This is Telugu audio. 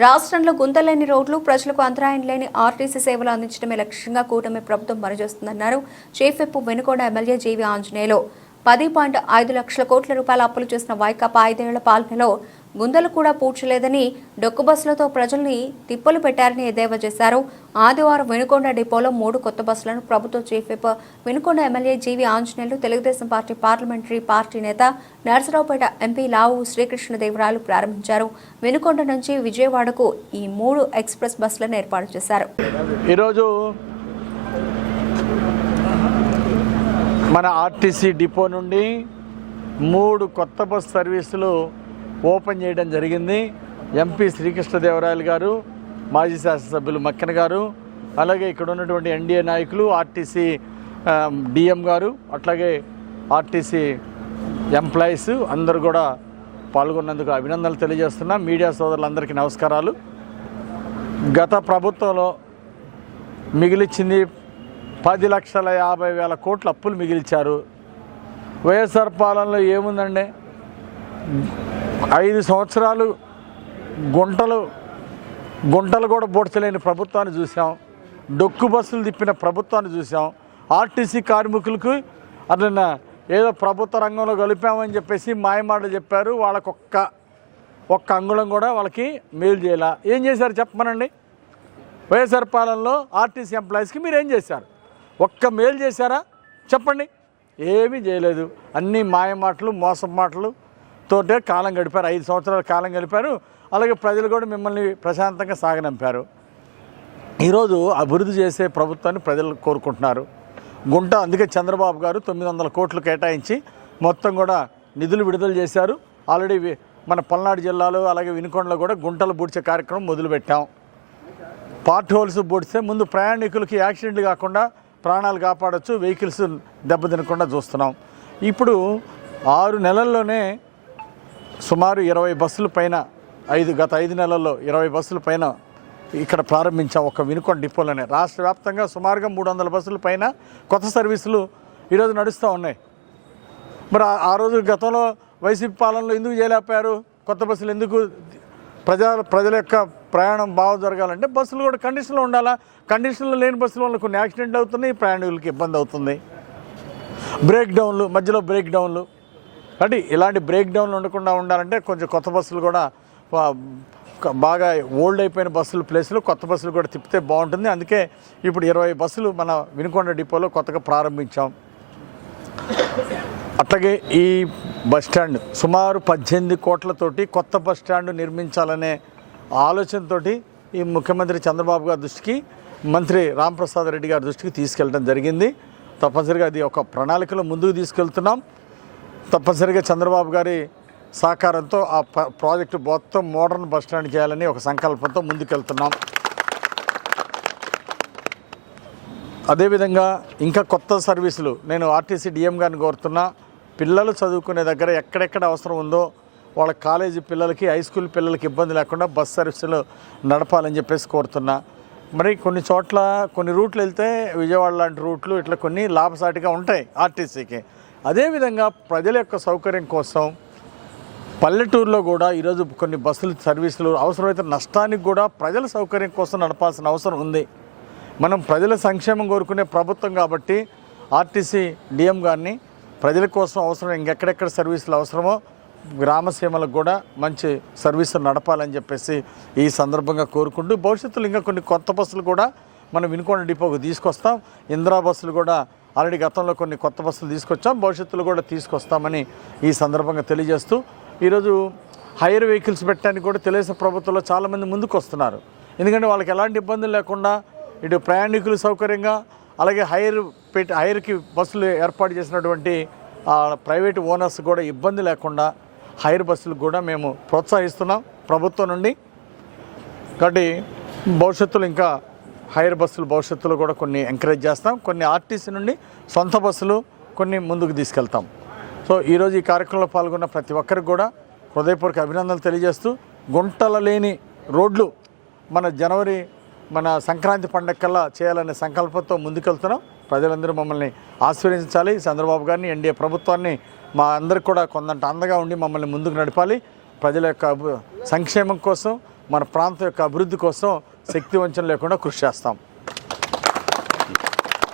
రాష్ట్రంలో గుంతలేని రోడ్లు, ప్రజలకు అంతరాయం లేని ఆర్టీసీ సేవలు అందించడమే లక్ష్యంగా కూటమి ప్రభుత్వం పనిచేస్తుందన్నారు. Chief whip Vinukonda MLA GV Anjaneyulu 10.5 లక్షల కోట్ల రూపాయల అప్పులు చేసిన వైకాపా 5 ఏళ్ల పాలనలో గుంతలు కూడా పూడ్చలేదని, డొక్కు బస్సులతో ప్రజల్ని తిప్పలు పెట్టారని ఎద్దేవా చేశారు. ఆదివారం వెనుకొండ డిపోలో 3 కొత్త బస్సులను ప్రభుత్వ chief whip Vinukonda MLA GV Anjaneyulu, Telugu Desam party parliamentary party నేత నరసరావుపేట ఎంపీ లావు శ్రీకృష్ణదేవరాయలు ప్రారంభించారు. వెనుకొండ నుంచి విజయవాడకు ఈ 3 ఎక్స్ప్రెస్ బస్సులను ఏర్పాటు చేశారు. ఈరోజు మన ఆర్టీసీ డిపో నుండి 3 కొత్త బస్ సర్వీసులు ఓపెన్ చేయడం జరిగింది. ఎంపీ శ్రీకృష్ణదేవరాయలు గారు, మాజీ శాసనసభ్యులు మక్కెన గారు, అలాగే ఇక్కడ ఉన్నటువంటి ఎన్డీఏ నాయకులు, ఆర్టీసీ డిఎం గారు, అట్లాగే ఆర్టీసీ ఎంప్లాయీస్ అందరూ కూడా పాల్గొన్నందుకు అభినందనలు తెలియజేస్తున్నా. మీడియా సోదరులందరికీ నమస్కారాలు. గత ప్రభుత్వంలో మిగిలిచ్చింది 10,50,000 కోట్ల అప్పులు మిగిల్చారు. వైఎస్ఆర్ పాలనలో ఏముందండి, 5 సంవత్సరాలు గుంటలు కూడా బోడ్చలేని ప్రభుత్వాన్ని చూసాం. డొక్కు బస్సులు తిప్పిన ప్రభుత్వాన్ని చూసాం. ఆర్టీసీ కార్మికులకు అట్లా ఏదో ప్రభుత్వ రంగంలో కలిపామని చెప్పేసి మాయమాటలు చెప్పారు. వాళ్ళకు ఒక్క అంగుళం కూడా వాళ్ళకి మేలు చేయాల. ఏం చేశారు చెప్పమనండి? వైఎస్ఆర్ పాలనలో ఆర్టీసీ ఎంప్లాయీస్కి మీరు ఏం చేశారు? ఒక్క మేలు చేశారా చెప్పండి? ఏమీ చేయలేదు. అన్నీ మాయమాటలు, మోసం మాటలు తోటే కాలం గడిపారు. 5 సంవత్సరాల కాలం గడిపారు. అలాగే ప్రజలు కూడా మిమ్మల్ని ప్రశాంతంగా సాగనంపారు. ఈరోజు అభివృద్ధి చేసే ప్రభుత్వాన్ని ప్రజలు కోరుకుంటున్నారు. అందుకే చంద్రబాబు గారు 900 కోట్లు కేటాయించి మొత్తం కూడా నిధులు విడుదల చేశారు. ఆల్రెడీ మన పల్నాడు జిల్లాలో అలాగే వినుకొండలో కూడా గుంటలు పూడ్చే కార్యక్రమం మొదలుపెట్టాం. పార్ట్ హోల్స్ పూడ్స్తే ముందు ప్రయాణికులకి యాక్సిడెంట్లు కాకుండా ప్రాణాలు కాపాడవచ్చు, వెహికల్స్ దెబ్బతినకుండా చూస్తున్నాం. ఇప్పుడు 6 నెలల్లోనే సుమారు 20 బస్సుల పైన గత 5 నెలల్లో 20 బస్సుల పైన ఇక్కడ ప్రారంభించాం. ఒక వినుకొండ డిపోలోనే రాష్ట్ర వ్యాప్తంగా సుమారుగా 300 బస్సుల పైన కొత్త సర్వీసులు ఈరోజు నడుస్తూ ఉన్నాయి. మరి ఆ రోజు గతంలో వైసీపీ పాలనలో ఎందుకు చేయలేకపోయారు? కొత్త బస్సులు ఎందుకు? ప్రజల యొక్క ప్రయాణం బాగా జరగాలంటే బస్సులు కూడా కండిషన్లో ఉండాలా. కండిషన్లో లేని బస్సుల వల్ల కొన్ని యాక్సిడెంట్లు అవుతున్నాయి, ప్రయాణికులకి ఇబ్బంది అవుతుంది. మధ్యలో బ్రేక్ డౌన్లు అంటే ఇలాంటి బ్రేక్ డౌన్లు ఉండకుండా ఉండాలంటే కొంచెం కొత్త బస్సులు కూడా బాగా ఓల్డ్ అయిపోయిన బస్సుల ప్లేస్లో కొత్త బస్సులు కూడా తిప్పితే బాగుంటుంది. అందుకే ఇప్పుడు 20 బస్సులు మన వినుకొండ డిపోలో కొత్తగా ప్రారంభించాం. అట్లాగే ఈ బస్టాండ్ సుమారు 18 కోట్లతోటి కొత్త బస్టాండ్ నిర్మించాలనే ఆలోచనతో ఈ ముఖ్యమంత్రి చంద్రబాబు గారి దృష్టికి, మంత్రి రాంప్రసాద్ రెడ్డి గారి దృష్టికి తీసుకెళ్ళడం జరిగింది. తప్పనిసరిగా అది ఒక ప్రణాళికలో ముందుకు తీసుకెళ్తున్నాం. తప్పనిసరిగా చంద్రబాబు గారి సహకారంతో ఆ ప్రాజెక్టు మొత్తం మోడర్న్ బస్టాండ్ చేయాలని ఒక సంకల్పంతో ముందుకెళ్తున్నాం. అదేవిధంగా ఇంకా కొత్త సర్వీసులు నేను ఆర్టీసీ డిఎం గారిని కోరుతున్నా. పిల్లలు చదువుకునే దగ్గర ఎక్కడెక్కడ అవసరం ఉందో వాళ్ళ కాలేజీ పిల్లలకి, హై స్కూల్ పిల్లలకి ఇబ్బంది లేకుండా బస్ సర్వీసులు నడపాలని చెప్పేసి కోరుతున్నా. మరి కొన్ని చోట్ల కొన్ని రూట్లు వెళ్తే విజయవాడ లాంటి రూట్లు ఇట్లా కొన్ని లాభసాటిగా ఉంటాయి ఆర్టీసీకి. అదేవిధంగా ప్రజల యొక్క సౌకర్యం కోసం పల్లెటూరులో కూడా ఈరోజు కొన్ని బస్సులు సర్వీసులు అవసరమైతే నష్టానికి కూడా ప్రజల సౌకర్యం కోసం నడపాల్సిన అవసరం ఉంది. మనం ప్రజల సంక్షేమం కోరుకునే ప్రభుత్వం కాబట్టి ఆర్టీసీ డిఎం గారిని ప్రజల కోసం అవసరం ఇంకెక్కడెక్కడ సర్వీసులు అవసరమో గ్రామసీమలకు కూడా మంచి సర్వీసులు నడపాలని చెప్పేసి ఈ సందర్భంగా కోరుకుంటూ భవిష్యత్తులో ఇంకా కొన్ని కొత్త బస్సులు కూడా మనం వినుకొండ డిపోకు తీసుకొస్తాం. ఇందిరా బస్సులు కూడా ఆల్రెడీ గతంలో కొన్ని కొత్త బస్సులు తీసుకొచ్చాం, భవిష్యత్తులో కూడా తీసుకొస్తామని ఈ సందర్భంగా తెలియజేస్తూ ఈరోజు హైర్ వెహికల్స్ పెట్టడానికి కూడా తెలుగుదేశం ప్రభుత్వంలో చాలామంది ముందుకు వస్తున్నారు. ఎందుకంటే వాళ్ళకి ఎలాంటి ఇబ్బందులు లేకుండా ఇటు ప్రయాణికులు సౌకర్యంగా అలాగే హైర్కి బస్సులు ఏర్పాటు చేసినటువంటి ప్రైవేట్ ఓనర్స్ కూడా ఇబ్బంది లేకుండా హైర్ బస్సులు కూడా మేము ప్రోత్సహిస్తున్నాం ప్రభుత్వం నుండి. కాబట్టి భవిష్యత్తులో ఇంకా హైర్ బస్సులు భవిష్యత్తులో కూడా కొన్ని ఎంకరేజ్ చేస్తాం. కొన్ని ఆర్టీసీ నుండి సొంత బస్సులు కొన్ని ముందుకు తీసుకెళ్తాం. సో ఈరోజు ఈ కార్యక్రమంలో పాల్గొన్న ప్రతి ఒక్కరికి కూడా హృదయపూర్వక అభినందనలు తెలియజేస్తూ గుంటల లేని రోడ్లు మన సంక్రాంతి పండగ కల్లా చేయాలనే సంకల్పంతో ముందుకెళ్తున్నాం. ప్రజలందరూ మమ్మల్ని ఆశీర్వదించాలి. చంద్రబాబు గారిని, ఎన్డీఏ ప్రభుత్వాన్ని మా అందరికి కూడా కొందంట అండగా ఉండి మమ్మల్ని ముందుకు నడపాలి. ప్రజల యొక్క సంక్షేమం కోసం మన ప్రాంతం యొక్క అభివృద్ధి కోసం శక్తి వంచన లేకుండా కృషి చేస్తాం.